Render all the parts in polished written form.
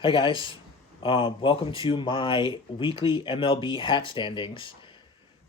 Hi guys, welcome to my weekly MLB Hat Standings.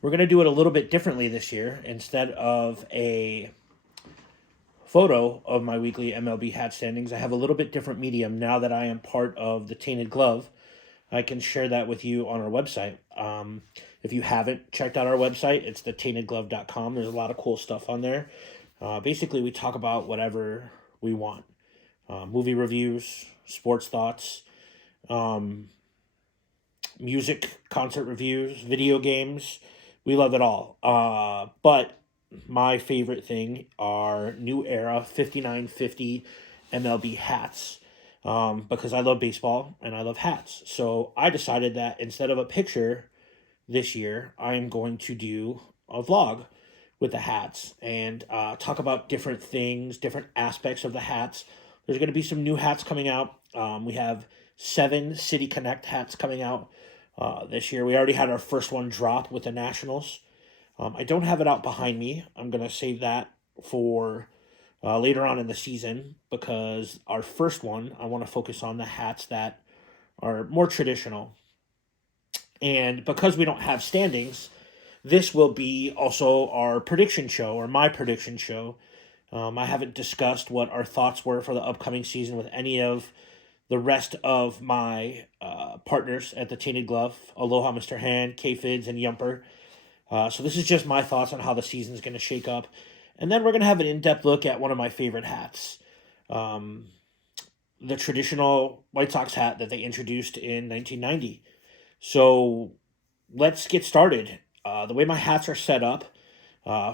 We're gonna do it a little bit differently this year. Instead of a photo of my weekly MLB Hat Standings, I have a little bit different medium now that I am part of the Tainted Glove. I can share that with you on our website. If you haven't checked out our website, it's thetaintedglove.com. There's a lot of cool stuff on there. Basically, we talk about whatever we want: movie reviews, sports thoughts, um, music, concert reviews, video games. We love it all. But my favorite thing are New Era 5950 MLB hats, because I love baseball and I love hats. So I decided that instead of a picture this year, I'm going to do a vlog with the hats and talk about different things, different aspects of the hats. There's going to be some new hats coming out. We have 7 City Connect hats coming out this year. We already had our first one drop with the Nationals. I don't have it out behind me. I'm going to save that for later on in the season because our first one, I want to focus on the hats that are more traditional. And because we don't have standings, this will be also our prediction show or my prediction show. I haven't discussed what our thoughts were for the upcoming season with any of the rest of my partners at the Tainted Glove: Aloha, Mr. Hand, K-Fids, and Yumper. So this is just my thoughts on how the season is going to shake up. And then we're going to have an in-depth look at one of my favorite hats. Um, the traditional White Sox hat that they introduced in 1990. So let's get started. The way my hats are set up,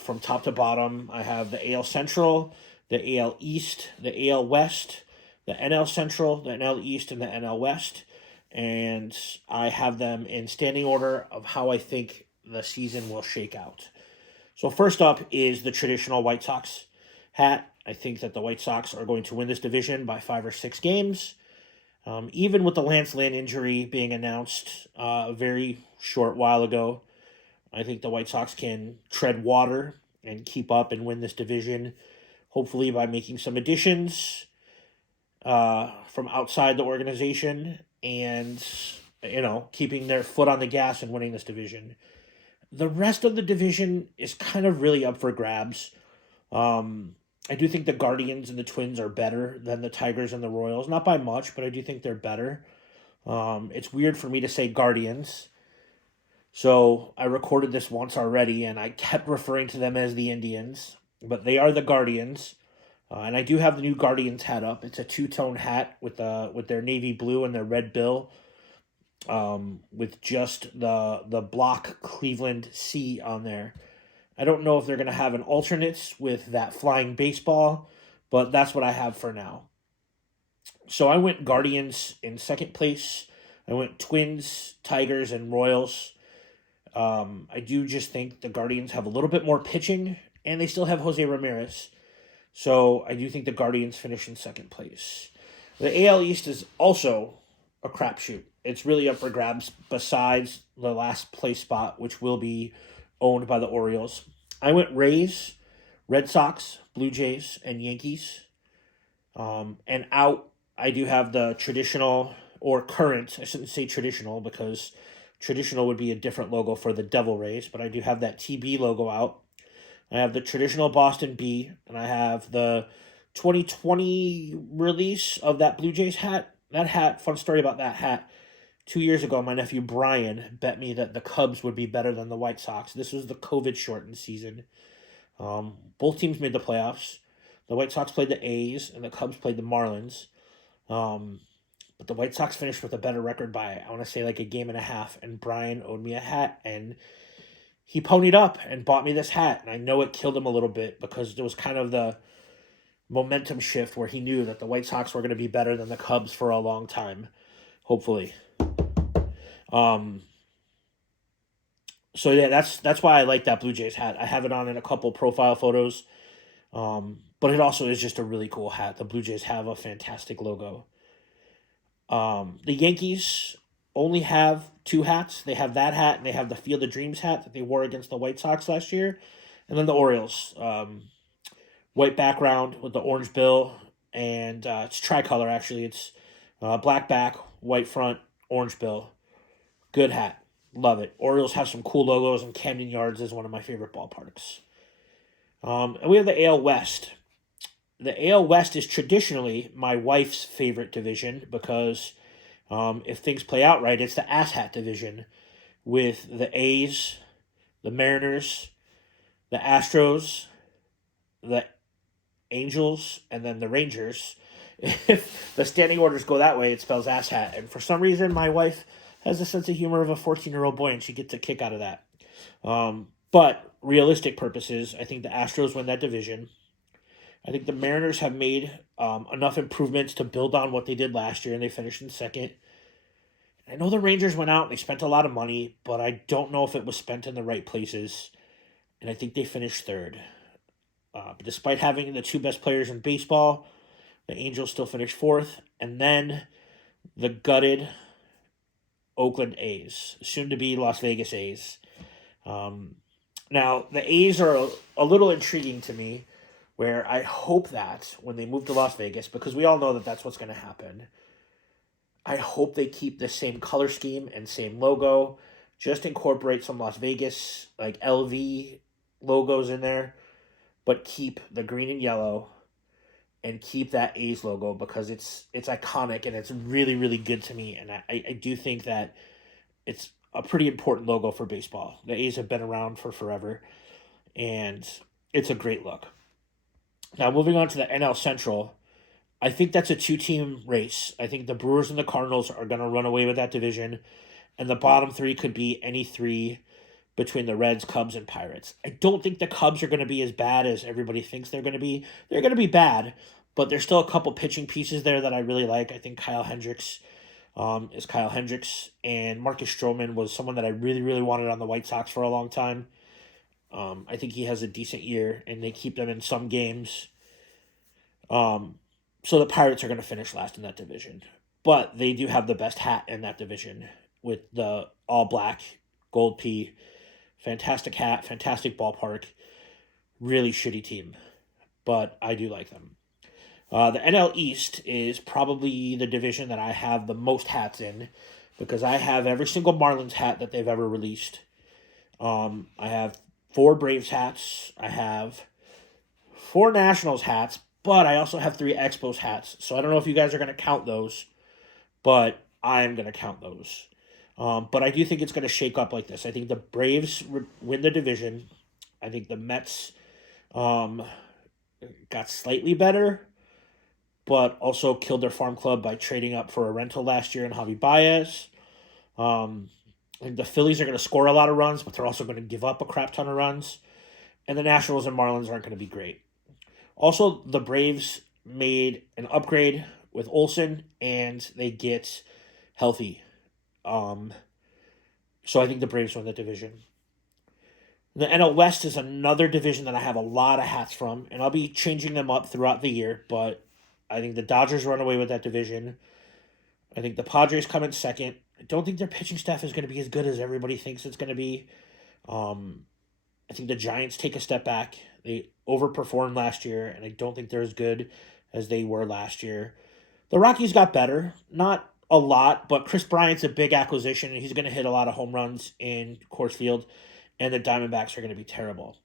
from top to bottom, I have the AL Central, the AL East, the AL West, the NL Central, the NL East, and the NL West. And I have them in standing order of how I think the season will shake out. So, first up is the traditional White Sox hat. I think that the White Sox are going to win this division by 5 or 6 games. Even with the Lance Lynn injury being announced a very short while ago, I think the White Sox can tread water and keep up and win this division, hopefully by making some additions from outside the organization and, keeping their foot on the gas and winning this division. The rest of the division is kind of really up for grabs. I do think the Guardians and the Twins are better than the Tigers and the Royals. Not by much, but I do think they're better. It's weird for me to say Guardians. So I recorded this once already, and I kept referring to them as the Indians, but they are the Guardians. And I do have the new Guardians hat up. It's a two-tone hat with their navy blue and their red bill, with just the block Cleveland C on there. I don't know if they're gonna have an alternates with that flying baseball, but that's what I have for now. So I went Guardians in second place. I went Twins, Tigers, and Royals. I do just think the Guardians have a little bit more pitching, and they still have Jose Ramirez. So I do think the Guardians finish in second place. The AL East is also a crapshoot. It's really up for grabs besides the last place spot, which will be owned by the Orioles. I went Rays, Red Sox, Blue Jays, and Yankees. And out, I do have the traditional or current, I shouldn't say traditional because traditional would be a different logo for the Devil Rays, but I do have that TB logo out. I have the traditional Boston B, and I have the 2020 release of that Blue Jays hat. That hat, fun story about that hat. 2 years ago, my nephew Brian bet me that the Cubs would be better than the White Sox. This was the COVID shortened season. Both teams made the playoffs. The White Sox played the A's, and the Cubs played the Marlins. Um, but the White Sox finished with a better record by, I want to say, like a game and a half. And Brian owed me a hat, and he ponied up and bought me this hat. And I know it killed him a little bit because it was kind of the momentum shift where he knew that the White Sox were going to be better than the Cubs for a long time, hopefully. Um, so yeah, that's why I like that Blue Jays hat. I have it on in a couple profile photos. But it also is just a really cool hat. The Blue Jays have a fantastic logo. The Yankees only have 2 hats. They have that hat and they have the Field of Dreams hat that they wore against the White Sox last year. And then the Orioles, white background with the orange bill, and it's tricolor actually. It's Black back, white front, orange bill. Good hat. Love it. Orioles have some cool logos, and Camden Yards is one of my favorite ballparks. And we have the AL West. The AL West is traditionally my wife's favorite division because if things play out right, it's the ass hat division with the A's, the Mariners, the Astros, the Angels, and then the Rangers. If the standing orders go that way, it spells ass hat. And for some reason, my wife has a sense of humor of a 14-year-old boy, and she gets a kick out of that. But realistic purposes, I think the Astros win that division. I think the Mariners have made enough improvements to build on what they did last year, and they finished in second. I know the Rangers went out and they spent a lot of money, but I don't know if it was spent in the right places, and I think they finished third. But despite having the two best players in baseball, the Angels still finished fourth, and then the gutted Oakland A's, soon to be Las Vegas A's. Now, the A's are a little intriguing to me, where I hope that when they move to Las Vegas, because we all know that that's what's going to happen, I hope they keep the same color scheme and same logo, just incorporate some Las Vegas, like LV logos in there, but keep the green and yellow and keep that A's logo because it's iconic and it's really, really good to me. And I do think that it's a pretty important logo for baseball. The A's have been around for forever, and it's a great look. Now, moving on to the NL Central, I think that's a two-team race. I think the Brewers and the Cardinals are going to run away with that division, and the bottom three could be any three between the Reds, Cubs, and Pirates. I don't think the Cubs are going to be as bad as everybody thinks they're going to be. They're going to be bad, but there's still a couple pitching pieces there that I really like. I think Kyle Hendricks is Kyle Hendricks, and Marcus Stroman was someone that I really, really wanted on the White Sox for a long time. I think he has a decent year, and they keep them in some games. So the Pirates are going to finish last in that division. But they do have the best hat in that division with the all-black gold P. Fantastic hat, fantastic ballpark. Really shitty team. But I do like them. The NL East is probably the division that I have the most hats in because I have every single Marlins hat that they've ever released. I have 4 Braves hats. I have 4 Nationals hats, but I also have 3 Expos hats. So I don't know if you guys are going to count those, but I am going to count those. But I do think it's going to shake up like this. I think the Braves win the division. I think the Mets got slightly better, but also killed their farm club by trading up for a rental last year in Javi Baez. I think the Phillies are going to score a lot of runs, but they're also going to give up a crap ton of runs. And the Nationals and Marlins aren't going to be great. Also, the Braves made an upgrade with Olsen, and they get healthy. So I think the Braves win the division. The NL West is another division that I have a lot of hats from, and I'll be changing them up throughout the year, but I think the Dodgers run away with that division. I think the Padres come in second. I don't think their pitching staff is going to be as good as everybody thinks it's going to be. I think the Giants take a step back. They overperformed last year, and I don't think they're as good as they were last year. The Rockies got better. Not a lot, but Chris Bryant's a big acquisition, and he's going to hit a lot of home runs in Coors Field, and the Diamondbacks are going to be terrible.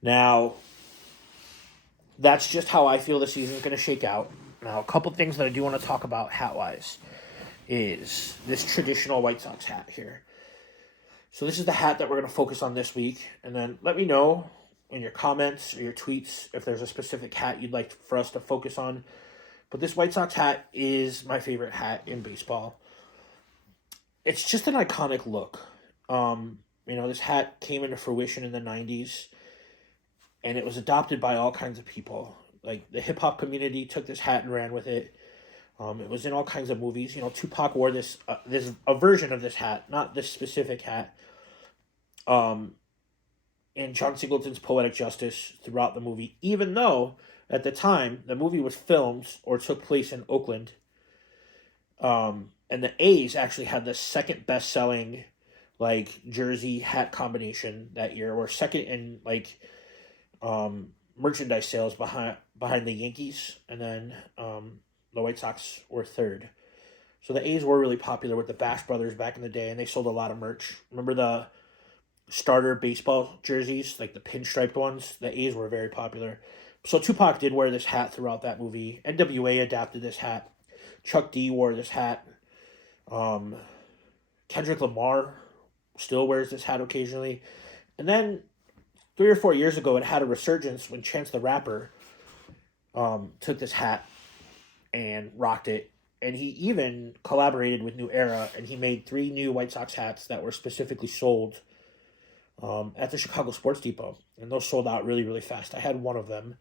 Now, that's just how I feel the season is going to shake out. Now, a couple things that I do want to talk about hat-wise is this traditional White Sox hat here. So this is the hat that we're going to focus on this week. And then let me know in your comments or your tweets if there's a specific hat you'd like for us to focus on. But this White Sox hat is my favorite hat in baseball. It's just an iconic look. This hat came into fruition in the 90s, and it was adopted by all kinds of people. Like, the hip-hop community took this hat and ran with it. It was in all kinds of movies. Tupac wore this a version of this hat, not this specific hat. In John Singleton's Poetic Justice throughout the movie, even though at the time the movie was filmed or took place in Oakland. And the A's actually had the second best-selling jersey hat combination that year, or second in merchandise sales behind the Yankees, and then the White Sox were third. So the A's were really popular with the Bash Brothers back in the day, and they sold a lot of merch. Remember the starter baseball jerseys, like the pinstriped ones? The A's were very popular. So Tupac did wear this hat throughout that movie. NWA adapted this hat. Chuck D wore this hat. Um, Kendrick Lamar still wears this hat occasionally. And then 3 or 4 years ago, it had a resurgence when Chance the Rapper took this hat and rocked it. And he even collaborated with New Era, and he made 3 new White Sox hats that were specifically sold at the Chicago Sports Depot. And those sold out really, really fast. I had one of them.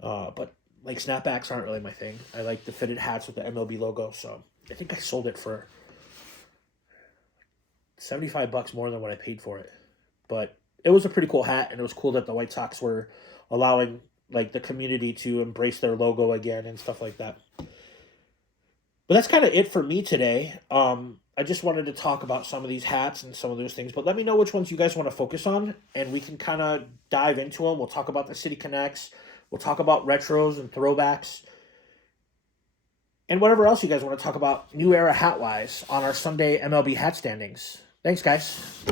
But like snapbacks aren't really my thing. I like the fitted hats with the MLB logo. So I think I sold it for $75 more than what I paid for it. But it was a pretty cool hat, and it was cool that the White Sox were allowing like the community to embrace their logo again and stuff like that. But that's kind of it for me today. I just wanted to talk about some of these hats and some of those things. But let me know which ones you guys want to focus on, and we can kind of dive into them. We'll talk about the City Connects. We'll talk about retros and throwbacks. And whatever else you guys want to talk about New Era hat-wise on our Sunday MLB Hat Standings. Thanks, guys.